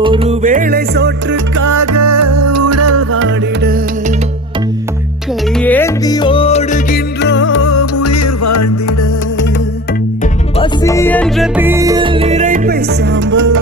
ஒருவேளை சோற்றுக்காக உடல் வாடிட கையேந்தி ஓடுகின்றோம் உயிர் வாழ்ந்திட பசி என்ற தீயில் இறைப்பை சாம்பல்